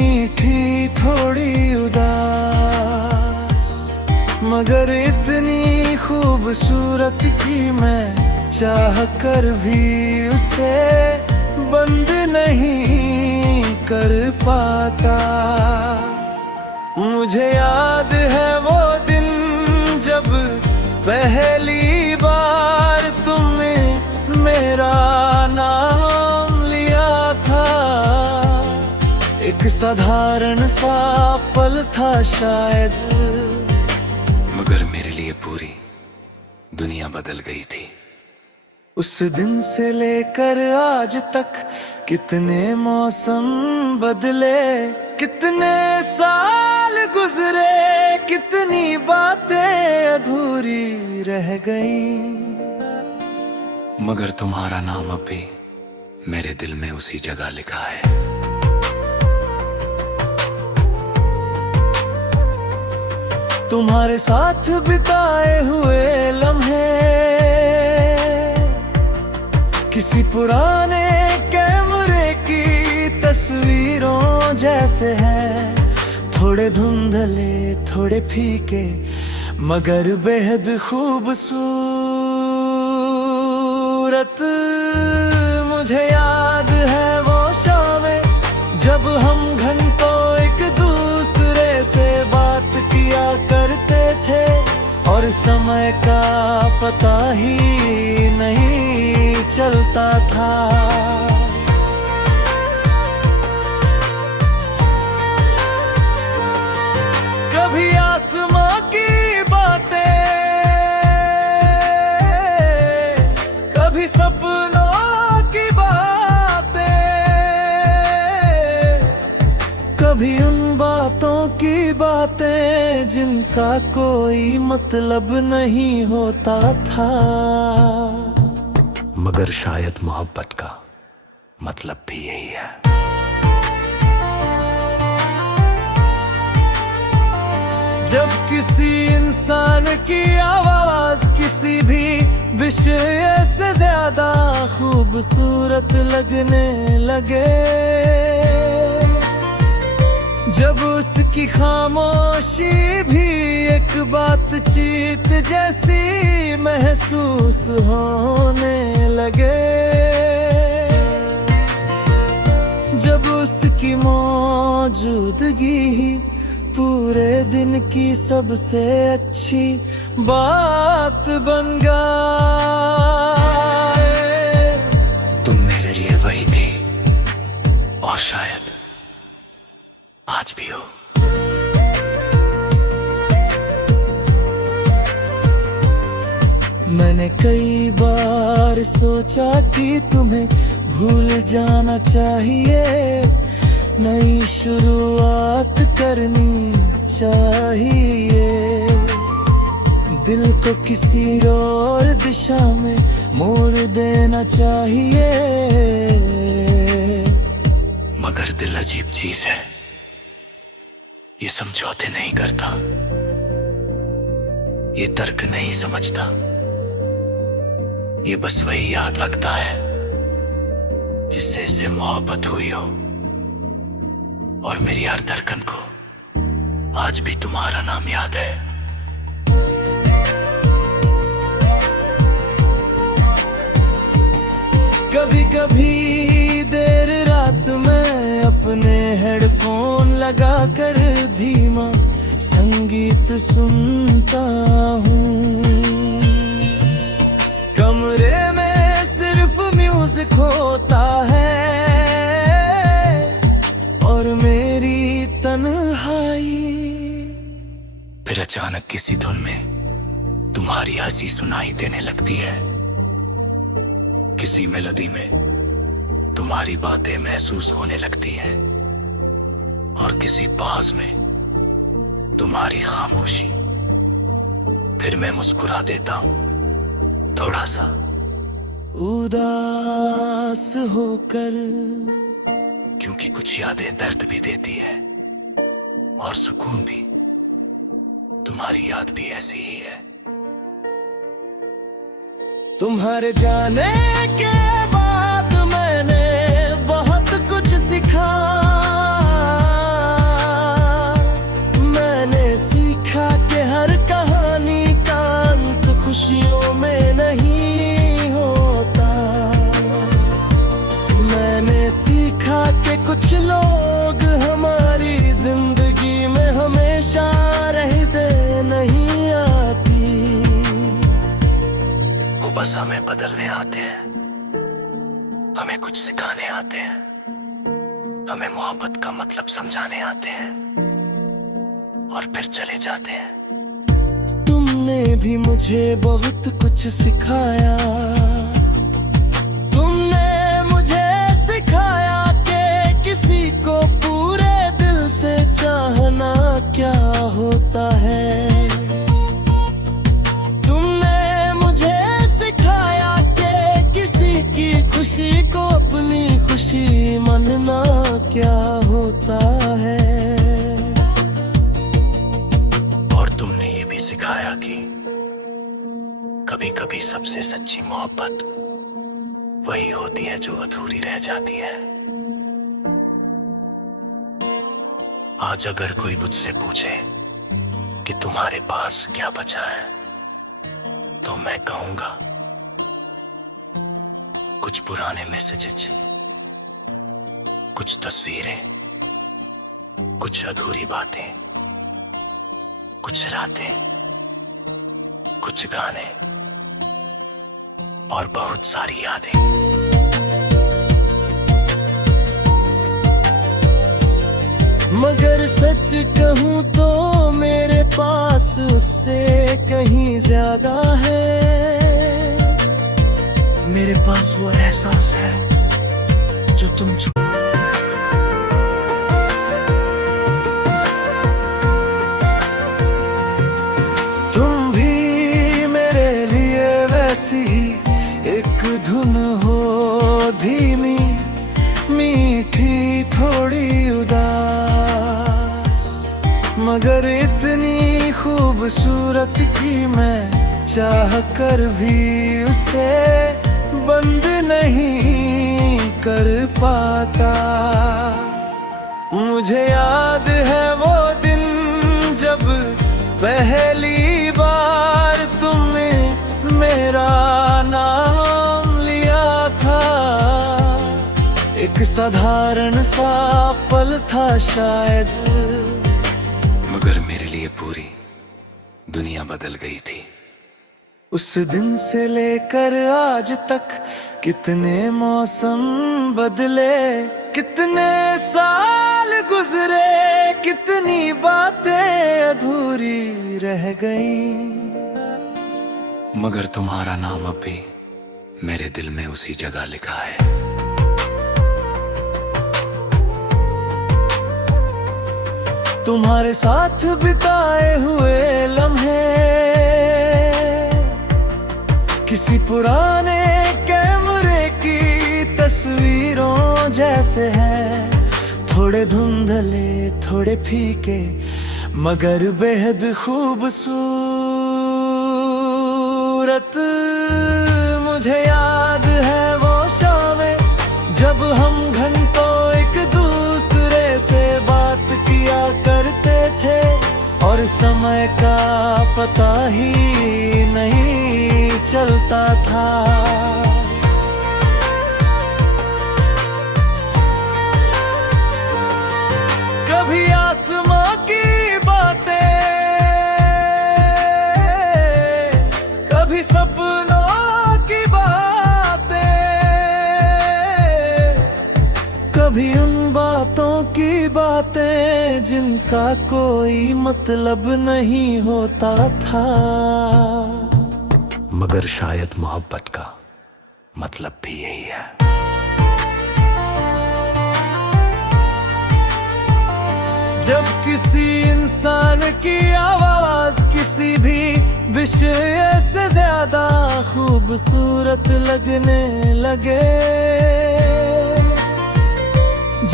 मीठी थोड़ी उदास, मगर इतनी खूबसूरत कि मैं चाह कर भी उसे बंद नहीं कर पाता। मुझे याद है वो दिन जब पहली बार तुमने मेरा नाम लिया था। एक साधारण सा पल था शायद, मगर मेरे लिए पूरी दुनिया बदल गई थी। उस दिन से लेकर आज तक कितने मौसम बदले, कितने साल गुजरे, कितनी बातें अधूरी रह गईं, मगर तुम्हारा नाम अब भी मेरे दिल में उसी जगह लिखा है। तुम्हारे साथ बिताए हुए लम्हे किसी पुराने कैमरे की तस्वीरों जैसे हैं, थोड़े धुंधले थोड़े फीके मगर बेहद खूबसूरत। मुझे याद है वो शामें जब हम घंटों एक दूसरे से बात किया करते थे और समय का पता ही नहीं चलता था। कभी आसमां की बातें, कभी सपनों की बातें, कभी उन बातों की बातें जिनका कोई मतलब नहीं होता था। मगर शायद मोहब्बत का मतलब भी यही है। जब किसी इंसान की आवाज किसी भी विषय से ज्यादा खूबसूरत लगने लगे, जब उसकी खामोशी भी एक बातचीत जैसी महसूस होने लगे, जब उसकी मौजूदगी ही पूरे दिन की सबसे अच्छी बात बन गए। तुम मेरे लिए वही थी और शायद आज भी हो। मैंने कई बार सोचा कि तुम्हें भूल जाना चाहिए, नई शुरुआत करनी चाहिए, दिल को किसी और दिशा में मोड़ देना चाहिए। मगर दिल अजीब चीज है, ये समझौते नहीं करता, ये तर्क नहीं समझता, ये बस वही याद रखता है जिससे इससे मोहब्बत हुई हो। और मेरी हर धड़कन को आज भी तुम्हारा नाम याद है। कभी कभी देर रात में अपने हेडफोन लगा कर धीमा संगीत सुनता हूँ, कमरे में सिर्फ म्यूजिक होता है और मेरी तन्हाई। फिर अचानक किसी धुन में तुम्हारी हंसी सुनाई देने लगती है, किसी मेलोडी में तुम्हारी बातें महसूस होने लगती हैं और किसी पाज में तुम्हारी खामोशी। फिर मैं मुस्कुरा देता हूं थोड़ा सा उदास होकर, क्योंकि कुछ यादें दर्द भी देती है और सुकून भी। तुम्हारी याद भी ऐसी ही है। तुम्हारे जाने के बाद मैंने बहुत कुछ सीखा, बस हमें बदलने आते हैं, हमें कुछ सिखाने आते हैं, हमें मोहब्बत का मतलब समझाने आते हैं और फिर चले जाते हैं। तुमने भी मुझे बहुत कुछ सिखाया, तुमने मुझे सिखाया कि किसी को पूरे दिल से चाहना क्या होता है। तुमने मुझे सिखाया कि किसी की खुशी को अपनी खुशी मानना क्या होता है। सिखाया कि कभी कभी सबसे सच्ची मोहब्बत वही होती है जो अधूरी रह जाती है। आज अगर कोई मुझसे पूछे कि तुम्हारे पास क्या बचा है, तो मैं कहूंगा कुछ पुराने मैसेजेस, कुछ तस्वीरें, कुछ अधूरी बातें, कुछ रातें, कुछ गाने और बहुत सारी यादें। मगर सच कहूं तो मेरे पास उससे कहीं ज्यादा है। मेरे पास वो एहसास है जो तुम ऐसी एक धुन हो धीमी मीठी थोड़ी उदास, मगर इतनी खूबसूरत कि मैं चाह कर भी उसे बंद नहीं कर पाता। मुझे याद है वो दिन जब पहली बार तुमने मेरा नाम लिया था। एक साधारण सा पल था शायद, मगर मेरे लिए पूरी दुनिया बदल गई थी। उस दिन से लेकर आज तक कितने मौसम बदले, कितने साल गुजरे, कितनी बातें अधूरी रह गईं, मगर तुम्हारा नाम अब भी मेरे दिल में उसी जगह लिखा है। तुम्हारे साथ बिताए हुए लम्हे किसी पुराने कैमरे की तस्वीरों जैसे हैं, थोड़े धुंधले, थोड़े फीके, मगर बेहद खूबसूरत। मुझे याद है वो शामें जब हम घंटों एक दूसरे से बात किया करते थे और समय का पता ही नहीं चलता था। कभी आसमां की बातें, कभी सपनों की बातें, कभी उन बातों की बातें जिनका कोई मतलब नहीं होता था। मगर शायद मोहब्बत का मतलब भी यही है। जब किसी इंसान की आवाज किसी भी विषय से ज्यादा खूबसूरत लगने लगे,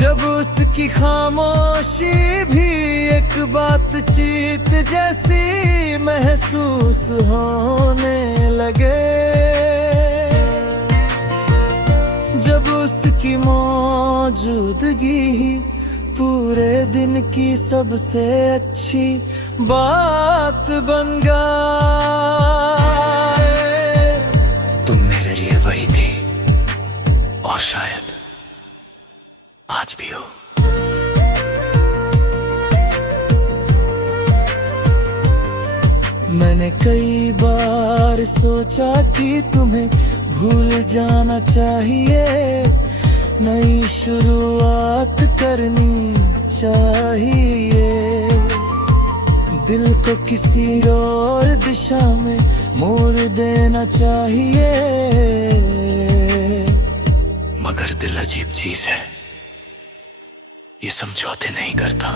जब उसकी खामोशी भी एक बातचीत जैसी महसूस होने लगे, जब उसकी मौजूदगी ही पूरे दिन की सबसे अच्छी बात बन गए। तुम मेरे लिए वही थी और शायद आज भी हो। मैंने कई बार सोचा कि तुम्हें भूल जाना चाहिए, नई शुरुआत करनी चाहिए, दिल को किसी और दिशा में मोड़ देना चाहिए। मगर दिल अजीब चीज है, ये समझौते नहीं करता,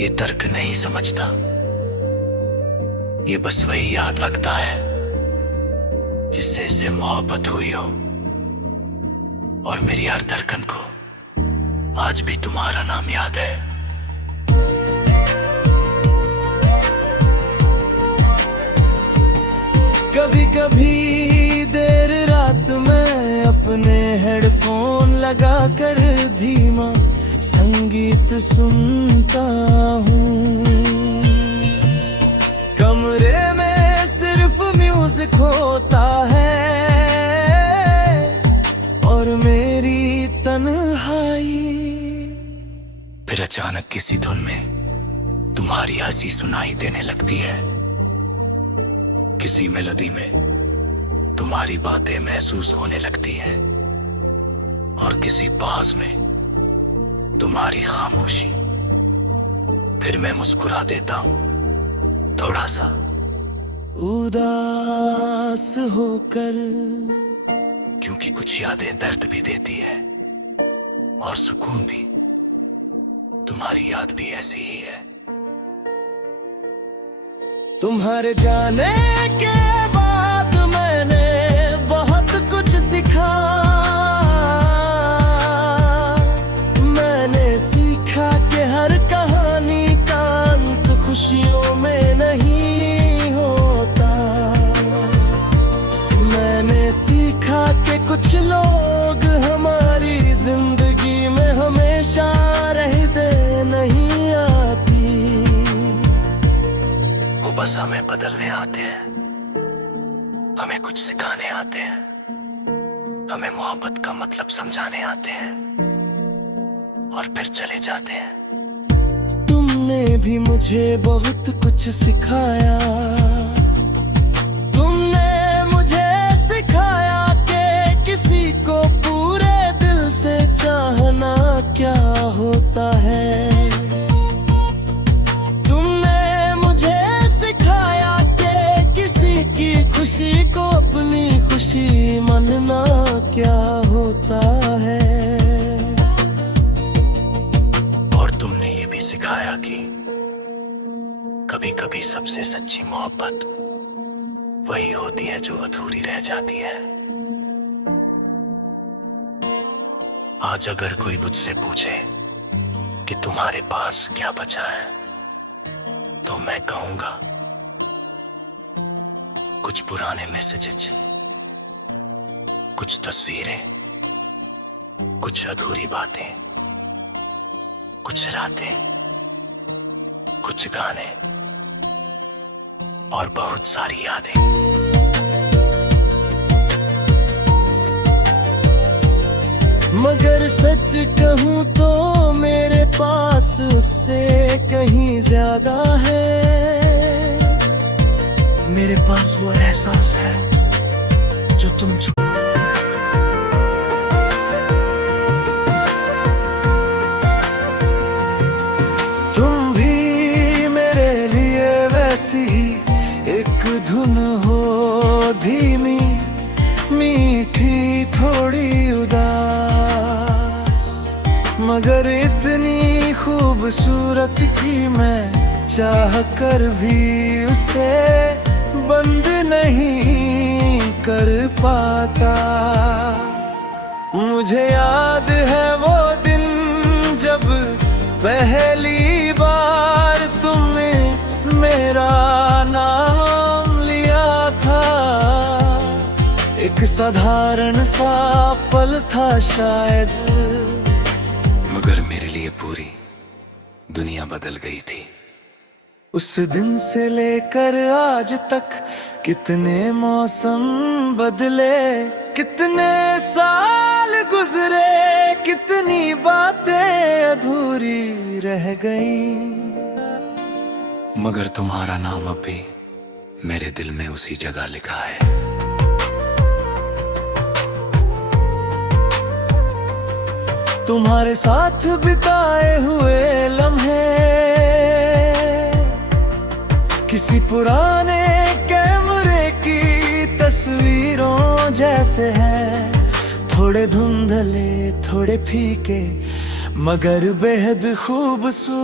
ये तर्क नहीं समझता, ये बस वही याद रखता है जिससे इससे मोहब्बत हुई हो। और मेरी हर धड़कन को आज भी तुम्हारा नाम याद है। कभी कभी देर रात में अपने हेडफोन लगा कर धीमा संगीत सुनता हूँ, कमरे में सिर्फ म्यूजिक होता है और मेरी तन्हाई। फिर अचानक किसी धुन में तुम्हारी हंसी सुनाई देने लगती है, किसी मेलोडी में तुम्हारी बातें महसूस होने लगती हैं, और किसी पॉज में तुम्हारी खामोशी। फिर मैं मुस्कुरा देता हूँ, थोड़ा सा उदास होकर, क्योंकि कुछ यादें दर्द भी देती है और सुकून भी। तुम्हारी याद भी ऐसी ही है। तुम्हारे जाने के बाद मैंने बहुत कुछ सीखा, मैंने सीखा कि हर कहानी का अंत खुशियों में नहीं होता, मैंने सीखा कि कुछ लोग हमारी जिंदगी में हमेशा रहते नहीं आती, वो बस हमें बदलने आते हैं, हमें कुछ सिखाने आते हैं, हमें मोहब्बत का मतलब समझाने आते हैं और फिर चले जाते हैं। तुमने भी मुझे बहुत कुछ सिखाया, तुमने मुझे सिखाया कि किसी को पूरे दिल से चाहना क्या होता है, तुमने मुझे सिखाया कि किसी की खुशी को अपनी खुशी मानना क्या होता है, और तुमने ये भी सिखाया कि कभी कभी सबसे सच्ची मोहब्बत वही होती है जो अधूरी रह जाती है। आज अगर कोई मुझसे पूछे कि तुम्हारे पास क्या बचा है, तो मैं कहूंगा कुछ पुराने मैसेजेस, कुछ तस्वीरें, कुछ अधूरी बातें, कुछ रातें, कुछ गाने और बहुत सारी यादें। मगर सच कहूँ तो मेरे पास उससे कहीं ज्यादा है, मेरे पास वो एहसास है जो तुम तुम भी मेरे लिए वैसी ही एक धुन हो, धीमी मीठी थोड़ी उदास, मगर इतनी खूबसूरत कि मैं चाह कर भी उसे बंद नहीं कर पाता। मुझे याद है वो दिन जब पहली बार तुमने मेरा नाम लिया था, एक साधारण सा पल था शायद, मगर मेरे लिए पूरी दुनिया बदल गई थी। उस दिन से लेकर आज तक कितने मौसम बदले, कितने साल गुजरे, कितनी बातें अधूरी रह गईं, मगर तुम्हारा नाम अब भी मेरे दिल में उसी जगह लिखा है। तुम्हारे साथ बिताए हुए लम्हे किसी पुराने कैमरे की तस्वीरों जैसे हैं, थोड़े धुंधले थोड़े फीके मगर बेहद खूबसूरत।